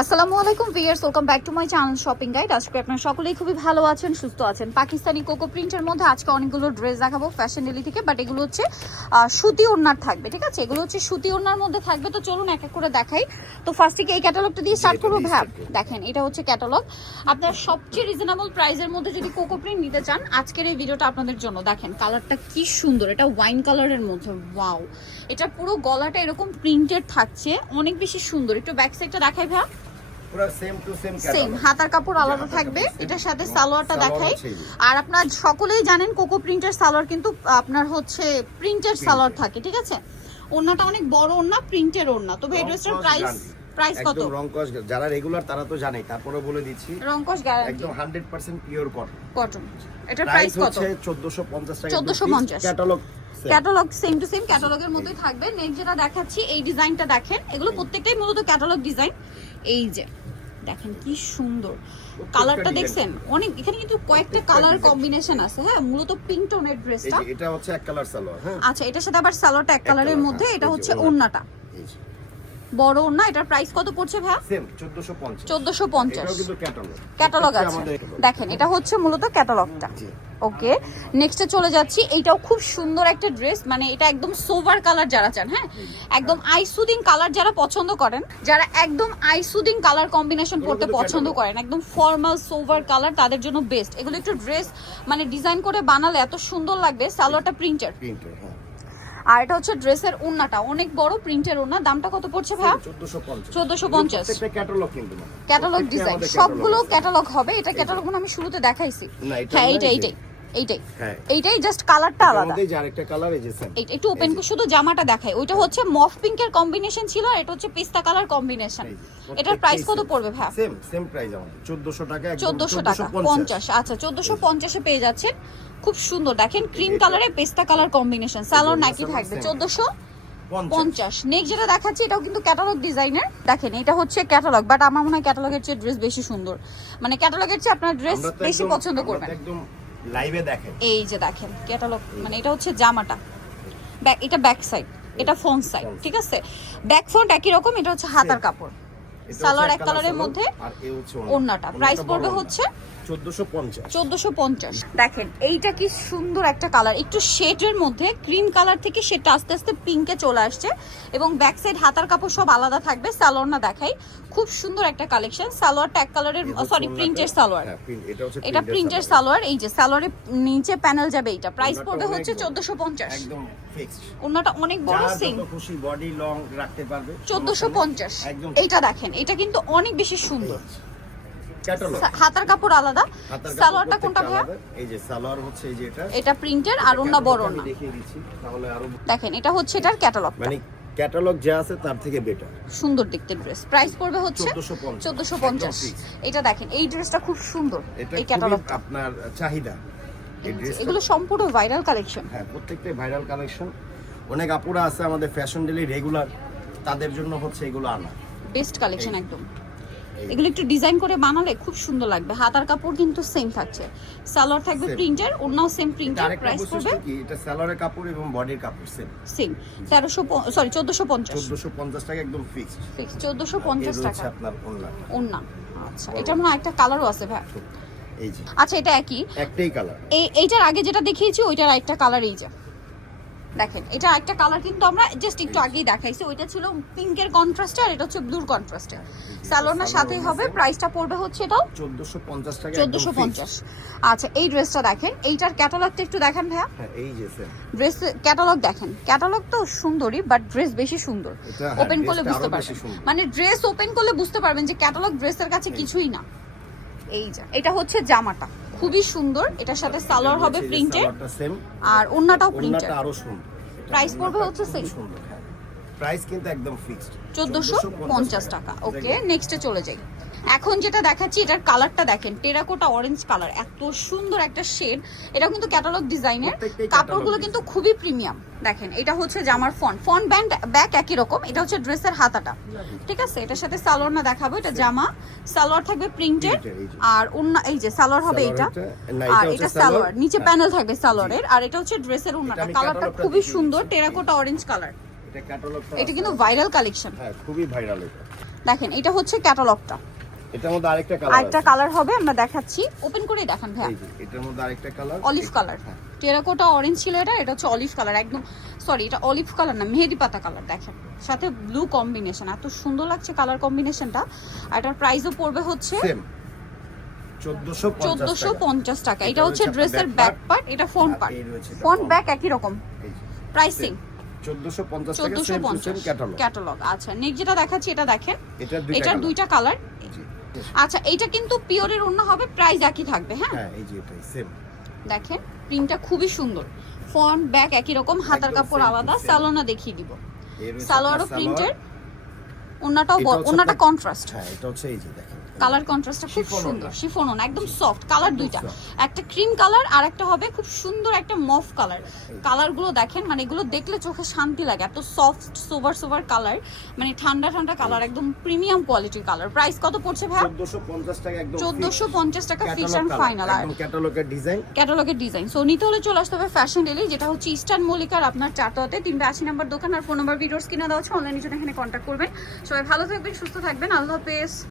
আসসালামু আলাইকুম viewers welcome back to my channel shopping guide আজকে আপনারা সকলেই খুবই ভালো আছেন সুস্থ আছেন। পাকিস্তানি কোকো প্রিন্টের মধ্যে আজকে অনেকগুলো ড্রেস দেখাবো ফ্যাশন ডেলি থেকে বাট এগুলো হচ্ছে সুতি ওড়নার থাকবে ঠিক আছে? এগুলো হচ্ছে সুতি ওড়নার মধ্যে থাকবে তো চলুন এক এক করে দেখাই। তো ফার্স্টে এই ক্যাটালগটা দিয়ে স্টার্ট করব ভ্যাব দেখেন এটা হচ্ছে ক্যাটালগ আপনার সবচেয়ে রিজনেবল প্রাইসের মধ্যে যদি কোকো প্রিন্ট নিতে চান আজকের এই ভিডিওটা আপনাদের জন্য। দেখেন কালারটা কি সুন্দর এটা ওয়াইন কালারের মধ্যে ওয়াও এটা পুরো গলাটা এরকম প্রিন্টেড থাকছে অনেক বেশি সুন্দর। একটু ব্যাক সাইডটা দেখাই ভ্যাব পুরো সেম টু সেম সেম হাতার কাপড় আলাদা থাকবে এটার সাথে সালোয়ারটা দেখাই। আর আপনার সকলেই জানেন কোকো প্রিন্টের সালোয়ার কিন্তু আপনার হচ্ছে প্রিন্টের সালোয়ার থাকে ঠিক আছে? অনেক বড় প্রিন্টের তবে এই রং ড্রেসটার প্রাইস প্রাইস কত? একদম যারা রেগুলার তারা তো জানেই। তারপরে বলে দিচ্ছি রংকশ গ্যারান্টি একদম 100% পিওর কটন কটন এটার প্রাইস প্রাইস কত? হচ্ছে 1450 টাকা। 1450 catalogue catalogue same to same ক্যাটালগের মধ্যেই থাকবে। নেক্সট যেটা দেখাচ্ছি এই ডিজাইনটা দেখেন। এগুলো প্রত্যেকটাই মূলত ক্যাটালগ ডিজাইন এই যে দেখেন কি সুন্দর। কালারটা দেখছেন? অনেক এখানে কিন্তু কয়েকটা কালার কম্বিনেশন আছে হ্যাঁ? মূলত পিঙ্ক টোনের ড্রেসটা এটা হচ্ছে এক কালার সালোয়ার হ্যাঁ? আচ্ছা এটার সাথে আবার সালোয়ারটা এক কালারের মধ্যে হ্যাঁ, এটা হচ্ছে ওন্নাটা ওড়নাটা। বড় না এটার প্রাইস কত পড়ছে ভাই সেম 1450 চোদ্দশো পঞ্চাশ। এটাও কিন্তু ক্যাটালগ ক্যাটালগ আছে। দেখেন এটা হচ্ছে মূলত ক্যাটালগটা ওকে নেক্সটে চলে যাচ্ছি। এইটাও খুব সুন্দর একটা ড্রেস মানে এটা একদম সোভার কালার যারা চান হ্যাঁ? একদম আইসুদিং কালার যারা পছন্দ করেন যারা একদম আইসুদিং কালার কম্বিনেশন পড়তে পছন্দ করেন একদম ফর্মাল সোভার কালার তাদের জন্য বেস্ট এগুলো একটু ড্রেস মানে ডিজাইন করে বানালে এত সুন্দর লাগবে সালোয়ারটা প্রিন্টের প্রিন্টার হ্যাঁ। আর এটা হচ্ছে ড্রেসের ওড়নাটা অনেক বড় প্রিন্টের ওড়না দামটা কত পড়ছে ভাই? 1450 1450 প্রত্যেকটা ক্যাটালগ কিন্তু ক্যাটালগ ডিজাইন সবগুলো ক্যাটালগ হবে। এটা ক্যাটালগ আমি শুরুতে দেখাইছি। হ্যাঁ এইটা এইটাই এইটাই হ্যাঁ। এইটাই জাস্ট কালারটা আলাদা। যে আরেকটা কালার এই যে একটু ওপেন যে। শুধু জামাটা দেখাই। ওইটা হচ্ছে মফ পিঙ্কের কম্বিনেশন ছিল আর এটা হচ্ছে পিস্তা কালার কম্বিনেশন এটার প্রাইস কত পড়বে ভাই? সেম সেম প্রাইস আমাদের। 1400 টাকা একদম চোদ্দশো টাকা 1450 পঞ্চাশ। আচ্ছা চোদ্দশো পঞ্চাশে পেয়ে যাচ্ছেন। খুব সুন্দর। দেখেন ক্রিম কালারে পেস্তা কালার কম্বিনেশন এটা নাকি থাকবে। চোদ্দশো পঞ্চাশ। নেক্সট যেটা দেখাচ্ছি এটাও কিন্তু ক্যাটালগ ডিজাইনের দেখেন এটা হচ্ছে ক্যাটালগ বাট আমার মনে হয় ক্যাটালগের চেয়ে ড্রেস বেশি সুন্দর। মানে ক্যাটালগের চেয়ে আপনার ড্রেস বেশি পছন্দ করবেন। একদম লাইভে দেখেন। এই যে দেখেন ক্যাটালগ মানে এটা হচ্ছে জামাটা। ব্যাক এটা ব্যাক সাইড এটা ফ্রন্ট সাইড ঠিক আছে? ব্যাক ফ্রন্ট একই রকম এটা হচ্ছে হাতার কাপড়। সালোয়ার এক কালারের মধ্যে আর এ হচ্ছে ওড়নাটা। প্রাইস পড়বে হচ্ছে 1450 চোদ্দশো পঞ্চাশ। দেখেন এইটা কি সুন্দর একটা কালার। একটু শেডের মধ্যে ক্রিম কালার থেকে সেটা আস্তে আস্তে পিঙ্কে চলে আসছে এবং ব্যাক সাইড হাতার কাপড় সব আলাদা থাকবে সালোয়ার না দেখাই। খুব সুন্দর একটা কালেকশন সালোয়ারটা এক কালারের সরি প্রিন্টের সালোয়ার। এটা হচ্ছে এটা প্রিন্টের সালোয়ার। এই যে সালোয়ারের নিচে প্যানেল যাবে এইটা। প্রাইস পড়বে হচ্ছে বড়। চোদ্দশো পঞ্চাশ। একদম। ফিক্সড ওনাটা অনেক বড় যার খুশি বডি লং রাখতে পারবে। চোদ্দশো পঞ্চাশ। একদম এইটা দেখেন এটা কিন্তু অনেক বেশি সুন্দর। হাতার কাপড় আলাদা। সালোয়ারটা কোনটা ভাইয়া? এই যে সালোয়ার হচ্ছে এই যে এটা। এটা প্রিন্টের আর ওনা বড় না দেখিয়ে দিচ্ছি তাহলে আরও দেখেন এটা হচ্ছে এটার ক্যাটালগ মানে ক্যাটালগ যা আছে তার থেকে বেটার সুন্দর দেখতে ড্রেস প্রাইস পড়বে হচ্ছে 1450 চোদ্দশো পঞ্চাশ। এটা দেখেন এই ড্রেসটা খুব সুন্দর এই আপনার চাহিদা। এগুলো সম্পূর্ণ ভাইরাল কালেকশন হ্যাঁ প্রত্যেকটাই ভাইরাল কালেকশন অনেক আপুরা আছে আমাদের ফ্যাশন ডেলি রেগুলার তাদের জন্য হচ্ছে এগুলো আনা। বেস্ট কালেকশন একদম। এগুলো একটু ডিজাইন করে বানালে খুব সুন্দর লাগবে। হাতার কাপড় কিন্তু সেম থাকছে। সালোয়ার থাকবে. প্রিন্টের ওনাও সেম প্রিন্টের প্রাইস পড়বে কি? এটা সালোয়ারের কাপড় এবং বডির কাপড় সেম সেম তেরোশো সরি চোদ্দশো পঞ্চাশ। 1450 টাকা একদম ফিক্সড ফিক্স চোদ্দশো পঞ্চাশ টাকা। আপনার ওন্না ওনা আচ্ছা এটার মনে হয় একটা কালারও আছে ভাই। এই যে। আচ্ছা এটা একই? একটাই কালার এই এইটার আগে যেটা দেখিয়েছি ওইটার একটা কালার এই যে। দেখেন এটা একটা কালার কিন্তু আমরা জাস্ট একটু আগেই দেখাইছি। ওইটা ছিল পিঙ্কের কন্ট্রাস্টে আর এটা হচ্ছে ব্লুর কন্ট্রাস্টে স্যালোনার সাথেই হবে প্রাইসটা পড়বে হচ্ছে এটাও 1450 টাকা চোদ্দশো পঞ্চাশ। আচ্ছা এই ড্রেসটা দেখেন। এইটার ক্যাটালগটা একটু দেখেন ভাইয়া। হ্যাঁ এই যে ড্রেস ক্যাটালগ দেখেন। ক্যাটালগ তো সুন্দরই বাট ড্রেস বেশি সুন্দর। হ্যাঁ, ওপেন করলে বুঝতে পারবেন। মানে ড্রেস ওপেন করলে বুঝতে পারবেন যে ক্যাটালগ ড্রেসের কাছে কিছুই না। এই যা এটা হচ্ছে জামাটা। খুবই সুন্দর। এটার সাথে সালোয়ার হবে প্রিন্টেড। আর ওন্নাটাও প্রিন্টেড আরও সুন্দর। প্রাইস পড়বে হচ্ছে সেম সুন্দর। প্রাইস কিন্তু একদম ফিক্সড। চোদ্দশো পঞ্চাশ টাকা। ওকে নেক্সটে চলে যাই। এখন যেটা দেখাচ্ছি এটার কালারটা দেখেন টেরাকোটা অরেঞ্জ কালার এত সুন্দর একটা শেড এটা কিন্তু ক্যাটালগ ডিজাইনের কাপড়গুলো কিন্তু খুবই প্রিমিয়াম দেখেন এটা হচ্ছে জামার ফন ফন ব্যান্ড ব্যাক একই রকম এটা হচ্ছে ড্রেসের হাতাটা। ঠিক আছে? এটার সাথে সালোয়ার না দেখাবো এটা জামা। সালোয়ার থাকবে প্রিন্টেড। আর অন্য এই যে সালোয়ার হবে এটা। আর এটা সালোয়ার। নিচে। প্যানেল থাকবে সালোয়ারের। আর এটা হচ্ছে ড্রেসের উন্নাটা কালারটা খুবই সুন্দর টেরাকোটা অরেঞ্জ কালার এটা ক্যাটালগটা এটা কিন্তু ভাইরাল কালেকশন হ্যাঁ খুবই ভাইরাল এটা। দেখেন এটা হচ্ছে ক্যাটালগটা এটার মধ্যে আরেকটা কালার আরেকটা কালার হবে আমরা দেখাচ্ছি। ওপেন করেই দেখান যে এটার মধ্যে আরেকটা colour olive colour terracotta orange ছিল এটা এটা হচ্ছে অলিভ কালার একদম সরি এটা অলিভ কালার না মেহেদি পাতা কালার দেখেন। সাথে ব্লু কম্বিনেশন এত সুন্দর লাগছে কালার কম্বিনেশনটা আর এটার প্রাইসও পড়বে হচ্ছে সেম 1450 চোদ্দশো পঞ্চাশ টাকা। এটা হচ্ছে ড্রেসের ব্যাক পার্ট এটা ফ্রন্ট পার্ট ফ্রন্ট ব্যাক একই রকম। প্রাইসিং 1450 টাকা চোদ্দশো পঞ্চাশ ক্যাটালগ আচ্ছা নেক্সট যেটা দেখাচ্ছি এটা দেখেন। এটার দুইটা কালার আচ্ছা এইটা কিন্তু পিওরের অন্য হবে প্রাইস একই থাকবে হ্যাঁ? হ্যাঁ এই যে এটাই সেম দেখেন প্রিন্টটা খুবই সুন্দর। ফ্রন্ট ব্যাক একই রকম হাতার কাপড় আলাদা। সালোনা দেখিয়ে দিব। সালোয়ারও প্রিন্টের। ওনাটাও এটা ওনাটা কন্ট্রাস্ট হ্যাঁ এটা হচ্ছে এই যে দেখেন। কালার কন্ট্রাস্টটা খুব সুন্দর ওড়না। শিফন একদম সফট কালার দুইটা। একটা ক্রিম কালার আর একটা হবে খুব সুন্দর একটা মফ কালার কালারগুলো দেখেন মানে এগুলো দেখলে চোখে শান্তি লাগে। এত সফট সোভার সোভার কালার মানে ঠান্ডা ঠান্ডা কালার একদম প্রিমিয়াম কোয়ালিটির কালার প্রাইস কত পড়ছে ভাই 1450 টাকা একদম চোদ্দশো পঞ্চাশ টাকা ফিক্স অ্যান্ড ফাইনাল আর ক্যাটালগের ডিজাইন ক্যাটালগের ডিজাইন সো নিতে হলে চলে আসতে হবে ফ্যাশন ডেলি যেটা হচ্ছে ইস্টার্ন মল্লিকার আপনার চারটাতে তিনটা আশি নাম্বার দোকান আর ফোন নাম্বার ভিডিওস কিনে দেওয়া হচ্ছে অনলাইনে জন্য এখানে কন্ট্যাক্ট করবেন। সবাই ভালো থাকবেন সুস্থ থাকবেন। আল্লাহ হাফেজ।